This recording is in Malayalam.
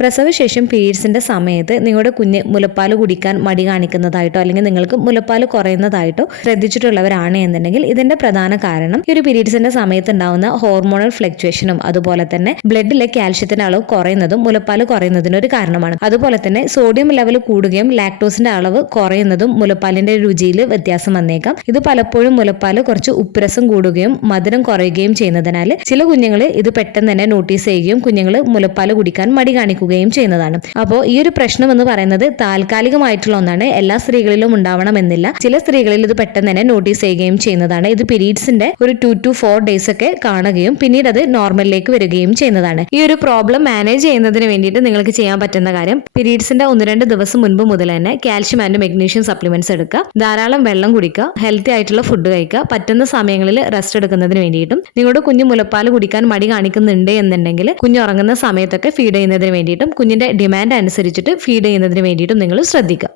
പ്രസവശേഷം പീരീഡ്സിന്റെ സമയത്ത് നിങ്ങളുടെ കുഞ്ഞ് മുലപ്പാൽ കുടിക്കാൻ മടി കാണിക്കുന്നതായിട്ടോ അല്ലെങ്കിൽ നിങ്ങൾക്ക് മുലപ്പാൽ കുറയുന്നതായിട്ടോ ശ്രദ്ധിച്ചിട്ടുള്ളവരാണ് എന്നുണ്ടെങ്കിൽ ഇതിന്റെ പ്രധാന കാരണം ഈ ഒരു പീരീഡ്സിന്റെ സമയത്ത് ഉണ്ടാവുന്ന ഹോർമോണൽ ഫ്ലക്ച്വേഷനും അതുപോലെ തന്നെ ബ്ലഡിലെ കാൽഷ്യത്തിന്റെ അളവ് കുറയുന്നതും മുലപ്പാൽ കുറയുന്നതിന് ഒരു കാരണമാണ്. അതുപോലെ തന്നെ സോഡിയം ലെവൽ കൂടുകയും ലാക്ടോസിന്റെ അളവ് കുറയുന്നതും മുലപ്പാലിന്റെ രുചിയിൽ വ്യത്യാസം വന്നേക്കാം. ഇത് പലപ്പോഴും മുലപ്പാൽ കുറച്ച് ഉപ്പുരസം കൂടുകയും മധുരം കുറയുകയും ചെയ്യുന്നതിനാൽ ചില കുഞ്ഞുങ്ങൾ ഇത് പെട്ടെന്ന് തന്നെ നോട്ടീസ് ചെയ്യുകയും കുഞ്ഞുങ്ങൾ മുലപ്പാൽ കുടിക്കാൻ മടി കാണിക്കുകയും ചെയ്യുന്നതാണ്. അപ്പോൾ ഈ ഒരു പ്രശ്നം എന്ന് പറയുന്നത് താൽക്കാലികമായിട്ടുള്ള ഒന്നാണ്. എല്ലാ സ്ത്രീകളിലും ഉണ്ടാവണമെന്നില്ല. ചില സ്ത്രീകളിൽ ഇത് പെട്ടെന്ന് തന്നെ നോട്ടീസ് ചെയ്യുകയും ചെയ്യുന്നതാണ്. ഇത് പീരീഡ്സിന്റെ ഒരു 2 to 4 ഡേയ്സ് ഒക്കെ കാണുകയും പിന്നീട് അത് നോർമലിലേക്ക് വരികയും ചെയ്യുന്നതാണ്. ഈ ഒരു പ്രോബ്ലം മാനേജ് ചെയ്യുന്നതിന് വേണ്ടിയിട്ട് നിങ്ങൾക്ക് ചെയ്യാൻ പറ്റുന്ന കാര്യം പീരീഡ്സിന്റെ 1-2 ദിവസം മുൻപ് മുതൽ തന്നെ കാൽഷ്യം ആൻഡ് മെഗ്നീഷ്യം സപ്ലിമെന്റ്സ് എടുക്കുക, ധാരാളം വെള്ളം കുടിക്കുക, ഹെൽത്തി ആയിട്ടുള്ള ഫുഡ് കഴിക്കുക, പറ്റുന്ന സമയങ്ങളിൽ റെസ്റ്റ് എടുക്കുന്നതിന് വേണ്ടിയിട്ടും നിങ്ങളുടെ കുഞ്ഞ് മുലപ്പാൽ കുടിക്കാൻ മടി കാണിക്കുന്നുണ്ട് എന്നുണ്ടെങ്കിൽ കുഞ്ഞ് ഉറങ്ങുന്ന സമയത്തൊക്കെ ഫീഡ് ചെയ്യുന്നതിന് വേണ്ടിയിട്ടും കുഞ്ഞിന്റെ ഡിമാൻഡ് അനുസരിച്ചിട്ട് ഫീഡ് ചെയ്യുന്നതിന് വേണ്ടിയിട്ടും നിങ്ങൾ ശ്രദ്ധിക്കുക.